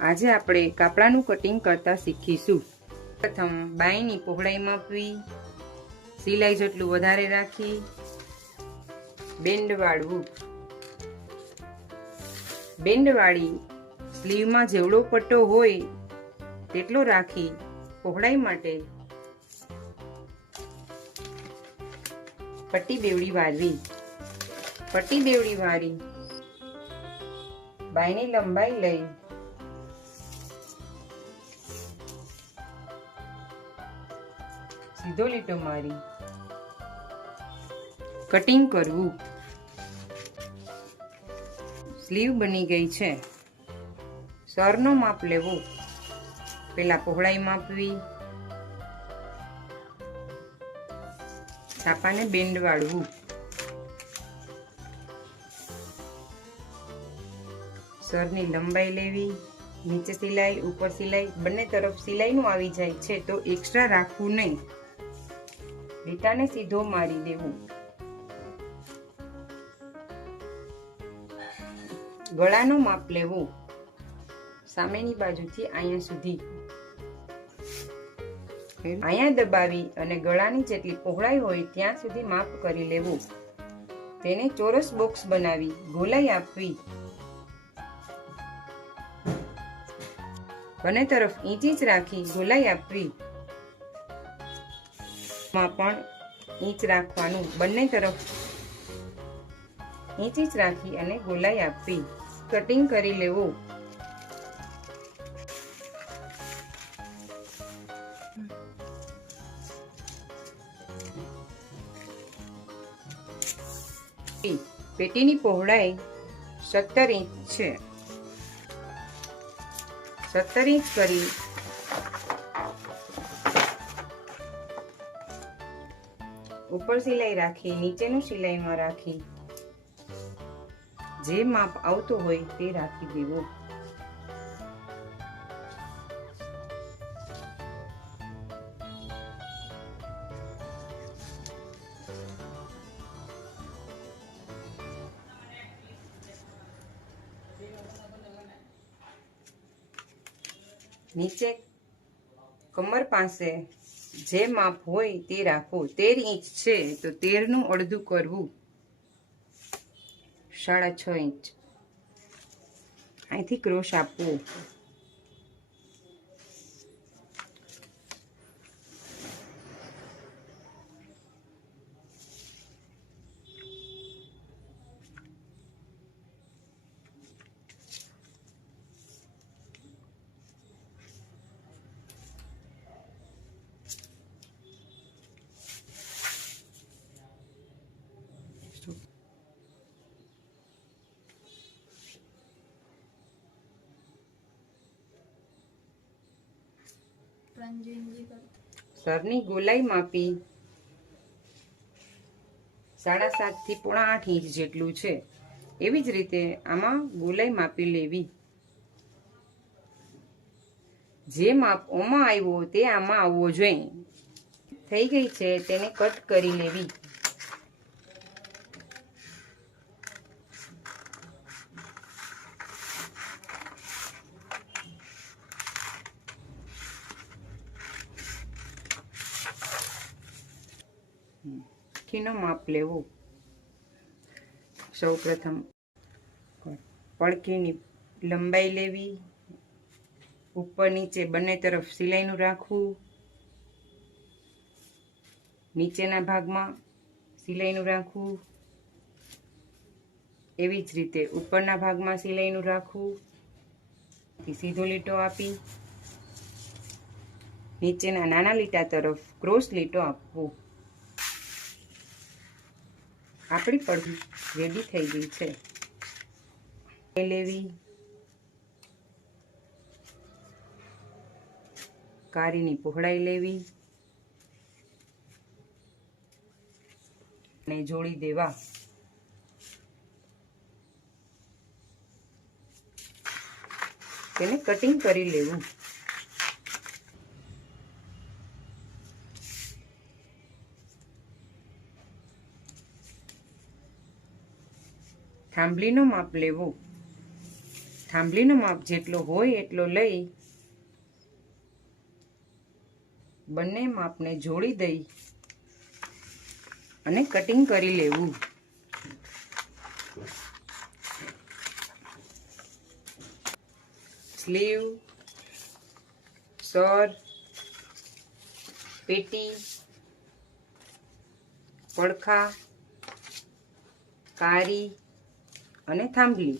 આજે આપણે કાપડાનું કટિંગ કરતા શીખીશું. પ્રથમ બાયની પહોળાઈ માપવી, સિલાઈ જેટલું વધારે રાખી બેન્ડ વાળવું બેન્ડ સ્લીવમાં જેવડો પટ્ટો હોય, તેટલો રાખી પહોળાઈ માટે પટ્ટી બેવડી વાળવી. પટ્ટી બેવડી વાળી બાયની લંબાઈ લઈ સીધો લીટો મારી. કટિંગ કરવું. સ્લીવ બની ગઈ છે. સરનો માપ લેવો. પેલા પહોળાઈ માપવી. છાપાને બેન્ડ વાળવું. સરની લંબાઈ લેવી. નીચે સિલાઈ, ઉપર સિલાઈ, બંને તરફ સિલાઈનું આવી જાય છે, તો એક્સ્ટ્રા રાખવું નહીં. લીટાને સીધો મારી દેવું. ગળાનો માપ લેવો. સામેની બાજુથી અહીંયા સુધી. અહીંયા દબાવી અને ગળાની જેટલી પહોળાઈ હોય ત્યાં સુધી માપ કરી લેવું. તેને ચોરસ બોક્સ બનાવી ગોલાઈ આપવી. બંને તરફ ઈંચ જ રાખી ગોલાઈ આપવી. માં પણ ઈંચ રાખવાનું. બંને તરફ ઈંચ જ રાખી અને ગોલાઈ આપવી. કટિંગ કરી લેવું. પેટીની પહોળાઈ સત્તર ઇંચ છે. સત્તર ઇંચ કરી ઉપર સિલાઈ રાખી, નીચેનું સિલાઈમાં રાખી. જે માપ આવતું હોય તે રાખી દેવું. નીચે કમર પાસે જે માપ હોય તે રાખો. તેર ઇંચ છે, તો તેરનું અડધું કરવું. સાડા છ ઇંચ. અહીંથી ક્રોશ આપવો. સરની ગોલાઈ માપી સાડા સાતથી પોણા આઠ ઇંચ જેટલું છે. એવી જ રીતે આમાં ગોલાઈ માપી લેવી. જે માપ ઓમાં આવ્યો તે આમાં આવવો જોઈએ. થઈ ગઈ છે તેને કટ કરી લેવી. ખીનો માપ લેવો? સૌ પ્રથમ પડખીની લંબાઈ લેવી, ઉપર નીચે બંને તરફ સિલાઈનું રાખવું, નીચેના ભાગમાં સિલાઈનું રાખવું, એવી જ રીતે ઉપરના ભાગમાં સિલાઈનું રાખવું સીધો લીટો આપી, નીચેના નાના લીટા તરફ ક્રોસ લીટો આપવો. આપણી પડઘી રેડી થઈ ગઈ છે. લેવી. કારીની પહોળાઈ લેવી. અને જોડી દેવા. તેને કટિંગ કરી લેવું. થાંભલીનો માપ લેવો. થાંભલીનો માપ જેટલો હોય એટલો લઈ બંને માપને જોડી દઈ અને કટિંગ કરી લેવું. સ્લીવ, સર, પેટી, પડખા, કારી અને થાંભલી.